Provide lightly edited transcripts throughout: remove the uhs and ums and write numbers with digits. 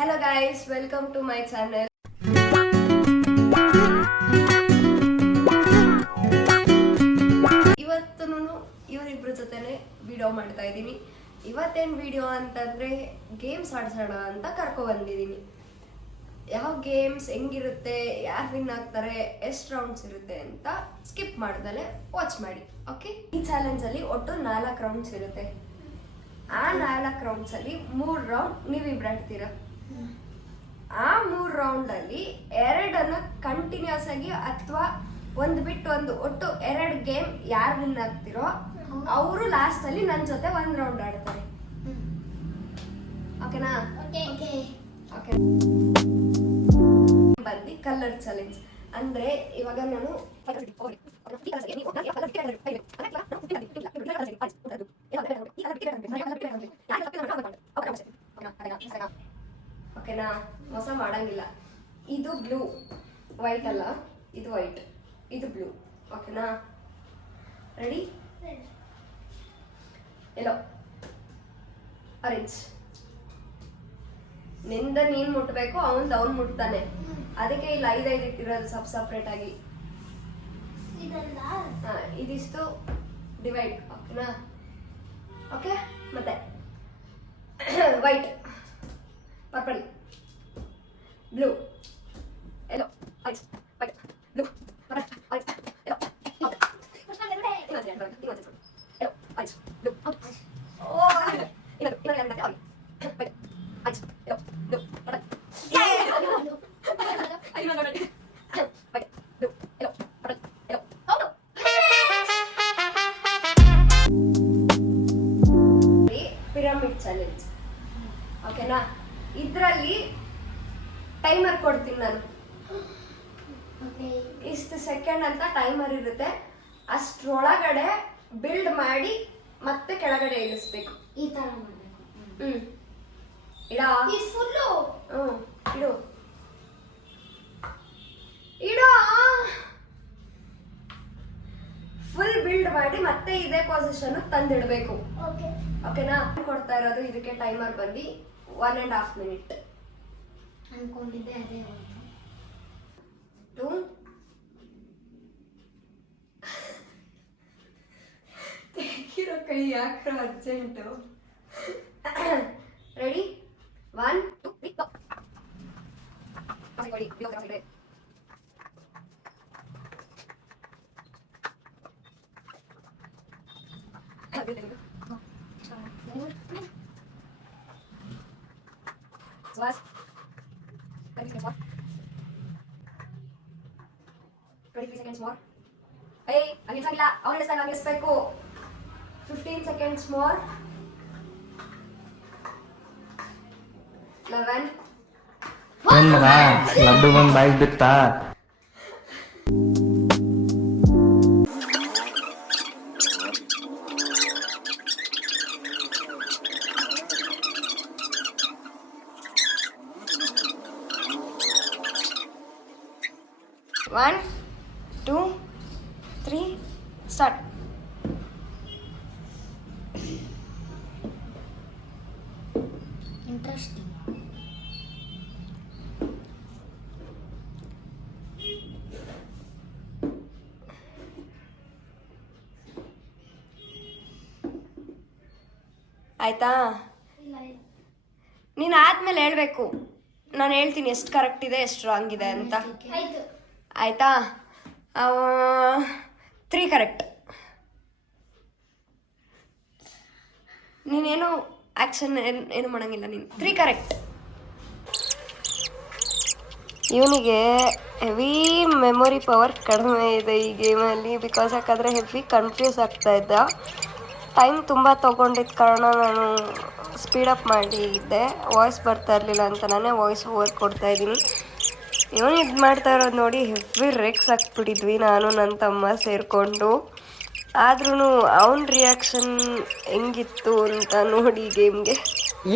Hello guys, welcome to my channel. ಇವತ್ತೂ ಇವರಿಬ್ಬರ ಜೊತೆನೆ video ಮಾಡ್ತಾ ಇದ್ದೀನಿ. ಇವತ್ತೇನು ವಿಡಿಯೋ ಅಂತಂದ್ರೆ ಗೇಮ್ಸ್ ಆಡ್ಸೋಣ ಅಂತ ಕರ್ಕೊ ಬಂದಿದ್ದೀನಿ. ಯಾವ ಗೇಮ್ಸ್ ಹೆಂಗಿರುತ್ತೆ, ಯಾರು ವಿನ್ ಆಗ್ತಾರೆ, ಎಷ್ಟು ರೌಂಡ್ಸ್ ಇರುತ್ತೆ ಅಂತ ಸ್ಕಿಪ್ ಮಾಡ್ದಲೆ ವಾಚ್ ಮಾಡಿ. ಓಕೆ, ಈ ಚಾಲೆಂಜಲ್ಲಿ ಒಟ್ಟು 4 ರೌಂಡ್ಸ್ ಇರುತ್ತೆ. ಆ 4 ರೌಂಡ್ಸ್ ಅಲ್ಲಿ 3 ರೌಂಡ್ ನೀವಿಬ್ರು ಆಡ್ತೀರಾ. ಆ 3 ರೌಂಡ್ ಅಲ್ಲಿ 2 ಕಂಟಿನ್ಯೂಸ್ ಆಗಿ ಅಥವಾ ಒಂದು ಬಿಟ್ಟು ಒಂದು ಒಟ್ಟು 2 ಗೇಮ್ ಯಾರು ವಿನ್ ಆಗ್ತಿರೋ ಅವರು ಲಾಸ್ಟ್ ಅಲ್ಲಿ ನನ್ನ ಜೊತೆ 1 ರೌಂಡ್ ಆಡ್ತಾರೆ. ಓಕೆನಾ? ಓಕೆ. ಬಂದು ಕಲರ್ ಚಾಲೆಂಜ್ ಅಂದ್ರೆ ಇವಾಗ ನಾನು ಓಕೆನಾ, ಮೋಸ ಮಾಡಂಗಿಲ್ಲ. ಇದು ಬ್ಲೂ, ವೈಟ್ ಅಲ್ಲ, ಇದು ವೈಟ್, ಇದು ಬ್ಲೂ. ಓಕೆನಾ, ರೆಡಿ? ಎಲ್ಲೋ, ಆರೆಂಜ್. ನಿಂದ ನೀನ್ ಮುಟ್ಬೇಕು, ಅವನ್ ಮುಟ್ತಾನೆ. ಅದಕ್ಕೆ ಇಲ್ಲಿ 5 ಇಟ್ಟಿರೋದು ಸಪ್ರೇಟ್ ಆಗಿ. ಇದಿಷ್ಟು ಡಿವೈಡ್. ಓಕೆನಾ? ಓಕೆ, ಮತ್ತೆ ವೈಟ್, ಪರ್ಪಲ್, ಬ್ಲೂ, ಎಲ್ಲೋ, ಆರೆಂಜ್, ವೈಟ್, ಬ್ಲೂ, ಆರೆಂಜ್, ಎಲ್ಲೋ, ಎಲ್ಲೋ, ಆರೆಂಜ್, ಬ್ಲೂ. ಓ, ಇನ್ನೊಂದು ವೈಟ್, ಆರೆಂಜ್, ಎಲ್ಲೋ, ಬ್ಲೂ, ಪಿರಮಿಡ್ ಚಾಲೆಂಜ್. ಓಕೆನಾ? ಇದರಲ್ಲಿ ಟೈಮರ್ ಕೊಡ್ತೀನಿ ನಾನು. ಇಷ್ಟು ಸೆಕೆಂಡ್ ಅಂತ ಟೈಮರ್ ಇರುತ್ತೆ. ಅಷ್ಟ್ರೊಳಗಡೆ ಬಿಲ್ಡ್ ಮಾಡಿ ಮತ್ತೆ ಕೆಳಗಡೆ ಇಳಿಸ್ಬೇಕು. ಈ ತರ ಮಾಡಬೇಕು. ಇಡಾ ಫುಲ್ಲು. ಇಡು ಇಡೋ. ಫುಲ್ ಬಿಲ್ಡ್ ಮಾಡಿ ಮತ್ತೆ ಇದೇ ಪೊಸಿಷನ್ ತಂದಿಡಬೇಕು. ಓಕೆನಾ? ಕೊಡ್ತಾ ಇರೋದು ಇದಕ್ಕೆ ಟೈಮರ್ ಬಂದು 1.5 minute. ಅನ್ಕೊಂಡಿದ್ದೆ ಅದೇ ಹೋಯ್ತು. 2 ತೆಗಿರೋ ಕೈ ಯಾಕ್ರ ಅರ್ಜೆಂಟು. ರೆಡಿ? 1 2 3 go. ಕೊಡಿ ಬಿಡೋ ಕಡೆ. Last 23 seconds more. Hey, ಅಗಿಲ್ಸಂಗಿಲ್ಲ, ಅವನ ಹಿಡಿಸ್ತಾನೆ, ಅಗಿಲಿಸ್ಬೇಕು. 15 seconds more. 11. ಏನ್ ಮಗ ಲಡ್ಡು ಬಂದ್ ಬಾಯಿಗೆ ಬಿತ್ತಾ? One, 2, 3, start. ಇಂಟ್ರೆಸ್ಟಿಂಗ್. ಆಯ್ತಾ? ನೀನು ಆದ್ಮೇಲೆ ಹೇಳ್ಬೇಕು. ನಾನು ಹೇಳ್ತೀನಿ ಎಷ್ಟು ಕರೆಕ್ಟ್ ಇದೆ, ಎಷ್ಟು ರಾಂಗ್ ಇದೆ ಅಂತ. ಆಯ್ತು. ಆಯ್ತಾ? 3 ಕರೆಕ್ಟ್. ನೀನೇನು ಆಕ್ಷನ್ ಏನು ಮಾಡಂಗಿಲ್ಲ. ನೀನು 3 ಕರೆಕ್ಟ್. ಇವನಿಗೆ ಹೆವಿ ಮೆಮೊರಿ ಪವರ್ ಕಡಿಮೆ ಇದೆ ಈ ಗೇಮಲ್ಲಿ. ಬಿಕಾಸ್ ಯಾಕಂದರೆ ಹೆವಿ ಕನ್ಫ್ಯೂಸ್ ಆಗ್ತಾ ಇದ್ದ. ಟೈಮ್ ತುಂಬ ತೊಗೊಂಡಿದ್ದ ಕಾರಣ ನಾನು ಸ್ಪೀಡಪ್ ಮಾಡಿದ್ದೆ. ವಾಯ್ಸ್ ಬರ್ತಾ ಇರಲಿಲ್ಲ ಅಂತ ನಾನೇ ವಾಯ್ಸ್ ಓವರ್ ಕೊಡ್ತಾ ಇದ್ದೀನಿ. ಇವನು ಇದು ಮಾಡ್ತಾ ಇರೋದು ನೋಡಿ ಹೆವಿ ರೆಕ್ಸ್ ಹಾಕ್ಬಿಟ್ಟಿದ್ವಿ ನಾನು ನನ್ನ ತಮ್ಮ ಸೇರಿಕೊಂಡು. ಆದ್ರೂ ಅವನ ರಿಯಾಕ್ಷನ್ ಹೆಂಗಿತ್ತು ಅಂತ ನೋಡಿ ಗೇಮ್ಗೆ.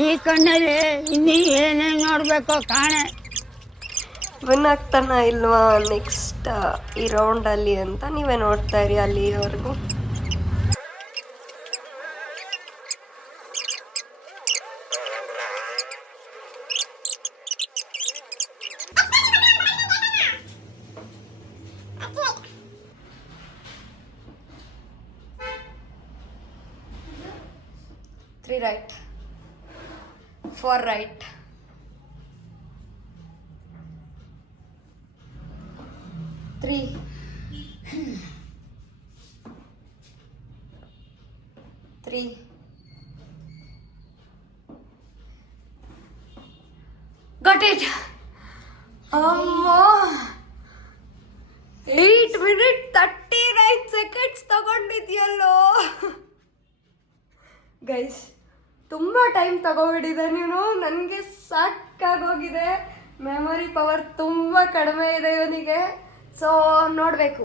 ಈ ಕಣ್ಣಲ್ಲಿ ಇನ್ನೀ ಏನೇನು ನೋಡಬೇಕು ಕಾಣೆ. ವಿನ್ ಆಗ್ತಾನ ಇಲ್ವಾ ನೆಕ್ಸ್ಟ್ ಈ ರೌಂಡಲ್ಲಿ ಅಂತ ನೀವೇ ನೋಡ್ತಾ ಇರಿ ಅಲ್ಲಿವರೆಗೂ. 3 right. 4 right. 3. 3. Got it. 8 minutes 39 seconds ತಗೊಂಡಿದ್ಯಲ್ಲೋ guys. ತುಂಬ ಟೈಮ್ ತಗೋಬಿಟ್ಟಿದೆ ನೀನು. ನನಗೆ ಸಾಕಾಗೋಗಿದೆ. ಮೆಮೊರಿ ಪವರ್ ತುಂಬ ಕಡಿಮೆ ಇದೆ ಇವನಿಗೆ. ಸೊ ನೋಡಬೇಕು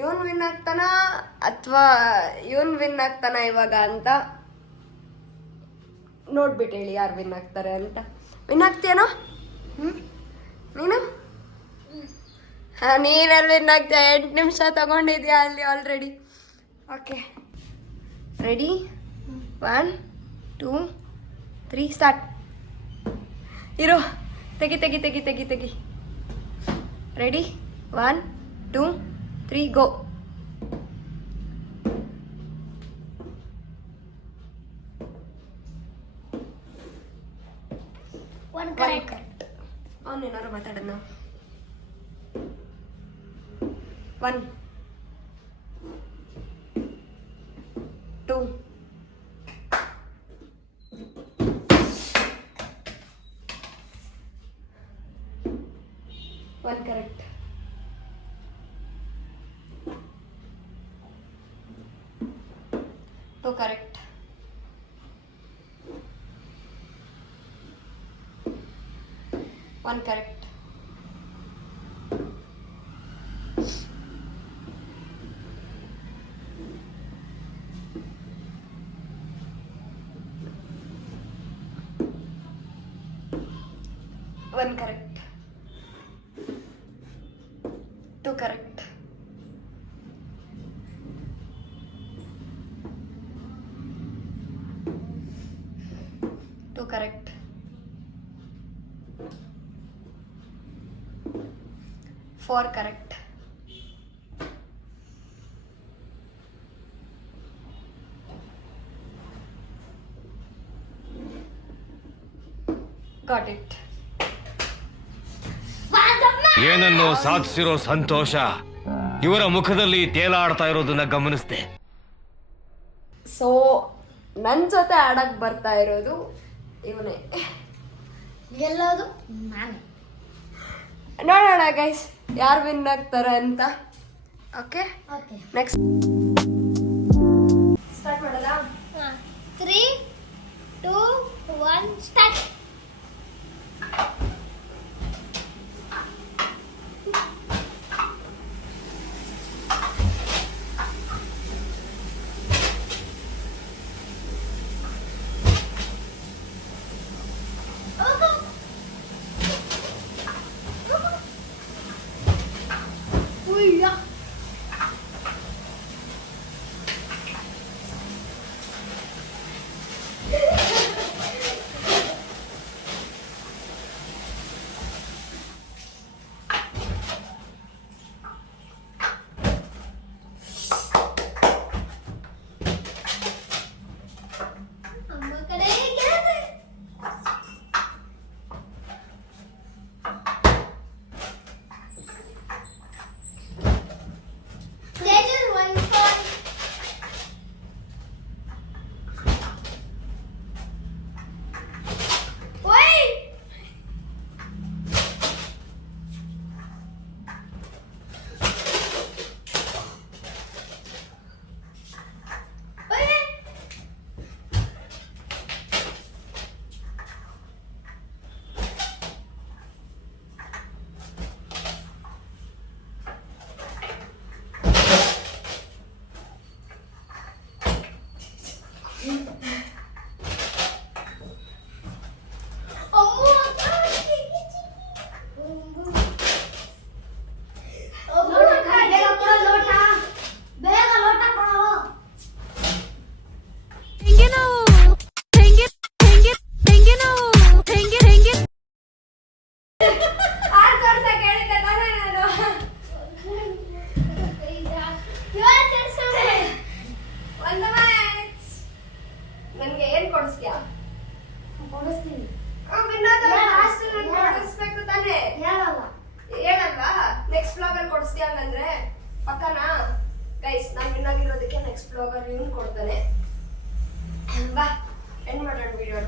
ಇವನು ವಿನ್ ಆಗ್ತಾನ ಅಥವಾ ಇವನು ವಿನ್ ಆಗ್ತಾನ ಇವಾಗ ಅಂತ. ನೋಡ್ಬಿಟ್ಟು ಹೇಳಿ ಯಾರು ವಿನ್ ಆಗ್ತಾರೆ ಅಂತ. ವಿನ್ ಆಗ್ತೀಯನೋ? ನೀನು ನೀನಲ್ಲಿ ವಿನ್ ಆಗ್ತೀಯ. 8 ನಿಮಿಷ ತಗೊಂಡಿದ್ಯಾ ಅಲ್ಲಿ ಆಲ್ರೆಡಿ. Okay ready? 1 2 3 ಸ್ಟಾರ್ಟ್. ಇರೋ ತೆಗಿ ತೆಗಿ ತೆಗಿ ತೆಗಿ ತೆಗಿ. ರೆಡಿ? 1 2 3 ಗೋ. One correct. ಅವನೇನಾರು ಮಾತಾಡೋಣ. 1 2 1 correct. 2 correct. 1 correct. 1 correct. 2 correct. 2 correct. 4 correct. 'Got it. ಏನನ್ನು ಸಾಧಿಸಿರೋ ಸಂತೋಷ ಇವರ ಮುಖದಲ್ಲಿ ತೇಲಾಡ್ತಾ ಇರೋದನ್ನ ಗಮನಿಸಿದೆ. ಸೊ ನನ್ನ ಜೊತೆ ಆಡಕ್ಕೆ ಬರ್ತಾ ಇರೋದು ಇವನೇ. ಗೆಲ್ಲೋದು ನಾನೇ. ನೋಡೋಣ ಗೈಸ್ ಯಾರು ವಿನ್ ಆಗ್ತಾರೆ ಅಂತ. ಓಕೆ ಓಕೆ ನೆಕ್ಸ್ಟ್ ಸ್ಟಾರ್ಟ್ ಮಾಡೋದಾ? 3 2 1 ಸ್ಟಾರ್ಟ್. ಅಲ್ಲಿ ಕೊಡಿಸ್ತೀಯ ಹಂಗಂದ್ರೆ ಪಕ್ಕನಾ ಗೈಸ್ ನಾನು ವಿನ್ ಆಗಿರೋದಕ್ಕೆ ನೆಕ್ಸ್ಟ್ ಬ್ಲಾಗಲ್ಲಿ ಇವ್ನು ಕೊಡ್ತಾನೆ ಬಾ ಎಂಡ್ ಮಾಡೋಣ ವಿಡಿಯೋ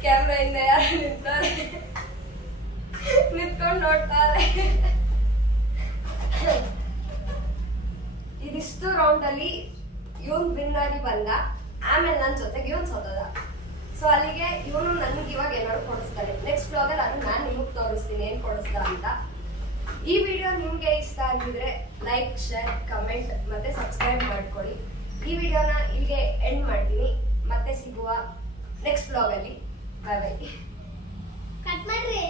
ಕ್ಯಾಮ್ರಾ ಇಂದ ಯಾರು ನಿಂತಾರೆ ನಿಂತ್ಕೊಂಡು ನೋಡ್ತಾರೆ ಇದಿಷ್ಟು ರೌಂಡ್ ಅಲ್ಲಿ ಇವನ್ ವಿನ್ ಆಗಿ ಬಂದ ಆಮೇಲೆ ನನ್ನ ಜೊತೆಗೆ ಇವನ್ ಸೋತದ ಸೊ ಅಲ್ಲಿಗೆ ಇವನು ನನ್ಗೆ ಇವಾಗ ಏನಾದ್ರು ಕೊಡಿಸ್ತಾನೆ ನೆಕ್ಸ್ಟ್ ಬ್ಲಾಗಲ್ಲಿ ಅದು ನಾನು ನಿಮಗೆ ತೋರಿಸ್ತೀನಿ ಏನ್ ಕೊಡಿಸ್ದ ಅಂತ ಈ ವಿಡಿಯೋ ನಿಮ್ಗೆ ಇಷ್ಟ ಆಗಿದ್ರೆ ಲೈಕ್ ಶೇರ್ ಕಮೆಂಟ್ ಮತ್ತೆ ಸಬ್ಸ್ಕ್ರೈಬ್ ಮಾಡ್ಕೊಳ್ಳಿ ಈ ವಿಡಿಯೋನ ಇಲ್ಲಿಗೆ ಎಂಡ್ ಮಾಡ್ತೀನಿ ಮತ್ತೆ ಸಿಗುವ ನೆಕ್ಸ್ಟ್ ಬ್ಲಾಗಲ್ಲಿ ಬಾಯ್ ಬಾಯ್ ಕಟ್ ಮಾಡ್ರಿ